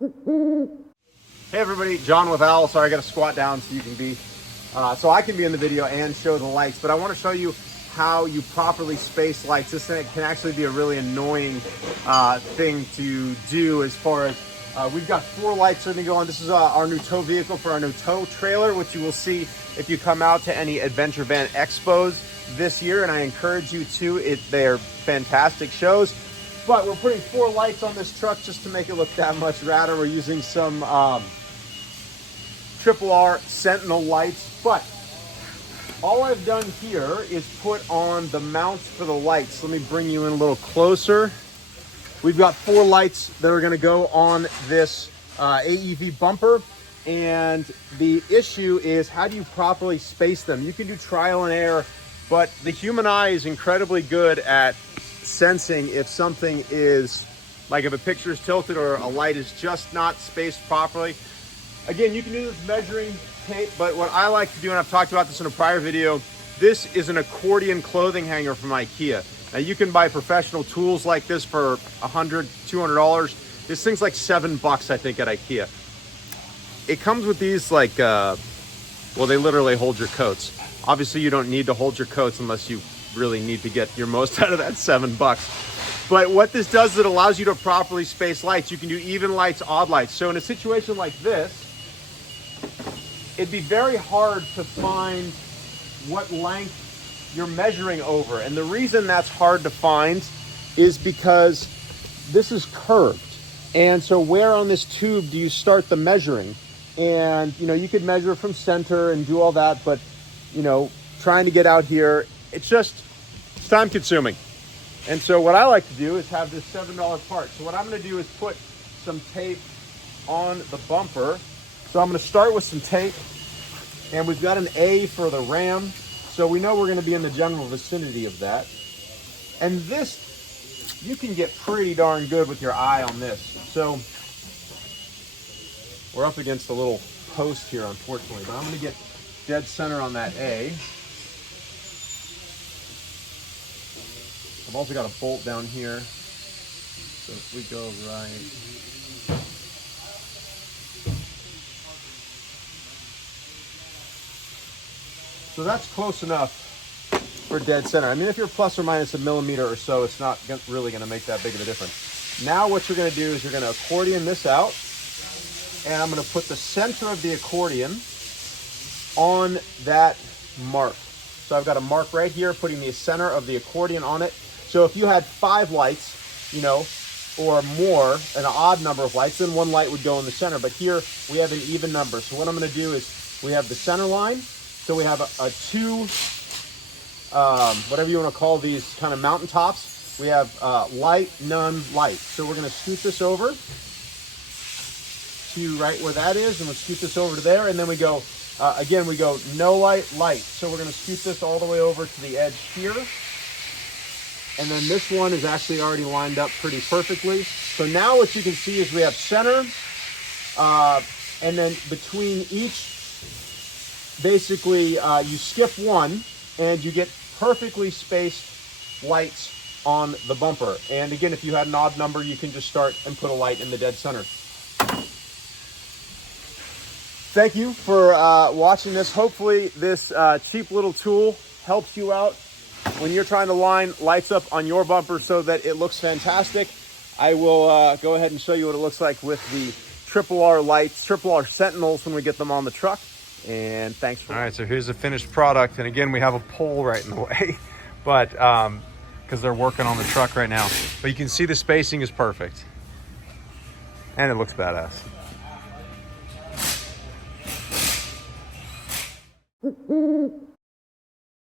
Hey everybody, John with Owl. Sorry, I got to squat down so you can be, so I can be in the video and show the lights. But I want to show you how you properly space lights. This thing can actually be a really annoying thing to do. As far as we've got 4 lights that are going to go on. This is our new tow vehicle for our new tow trailer, which you will see if you come out to any Adventure Van Expos this year, and I encourage you to. They're fantastic shows. But we're putting 4 lights on this truck just to make it look that much radder. We're using some Triple R Sentinel lights, but all I've done here is put on the mounts for the lights. Let me bring you in a little closer. We've got 4 lights that are gonna go on this AEV bumper, and the issue is how do you properly space them? You can do trial and error, but the human eye is incredibly good at sensing if something is, like if a picture is tilted or a light is just not spaced properly. Again, you can do this measuring tape, but what I like to do, and I've talked about this in a prior video, this is an accordion clothing hanger from IKEA. Now you can buy professional tools like this for $100, $200. This thing's like $7, I think, at IKEA. It comes with these like, well, they literally hold your coats. Obviously you don't need to hold your coats unless you really need to get your most out of that $7. But what this does is it allows you to properly space lights. You can do even lights, odd lights. So in a situation like this, it'd be very hard to find what length you're measuring over. And the reason that's hard to find is because this is curved. And so where on this tube do you start the measuring? And you know, you could measure from center and do all that, but you know, trying to get out here, it's time consuming. And so what I like to do is have this $7 part. So what I'm gonna do is put some tape on the bumper. So I'm gonna start with some tape, and we've got an A for the ram. So we know we're gonna be in the general vicinity of that. And this, you can get pretty darn good with your eye on this. So we're up against a little post here, unfortunately, but I'm gonna get dead center on that A. I've also got a bolt down here. So if we go right. So that's close enough for dead center. I mean, if you're plus or minus a millimeter or so, it's not really gonna make that big of a difference. Now what you're gonna do is you're gonna accordion this out, and I'm gonna put the center of the accordion on that mark. So I've got a mark right here, putting the center of the accordion on it. So if you had 5 lights, you know, or more, an odd number of lights, then 1 light would go in the center. But here we have an even number. So what I'm gonna do is we have the center line. So we have a 2, whatever you wanna call these kind of mountaintops. We have light, none, light. So we're gonna scoot this over to right where that is, and we'll scoot this over to there, and then we go, again, we go no light, light. So we're gonna scoot this all the way over to the edge here. And then this one is actually already lined up pretty perfectly. So now what you can see is we have center, and then between each, basically you skip 1 and you get perfectly spaced lights on the bumper. And again, if you had an odd number, you can just start and put a light in the dead center. Thank you for watching this. Hopefully this cheap little tool helps you out when you're trying to line lights up on your bumper so that it looks fantastic. I will go ahead and show you what it looks like with the Triple R lights, Triple R Sentinels, when we get them on the truck. And thanks for. All right, so here's the finished product. And again, we have a pole right in the way, but because they're working on the truck right now. But you can see the spacing is perfect. And it looks badass.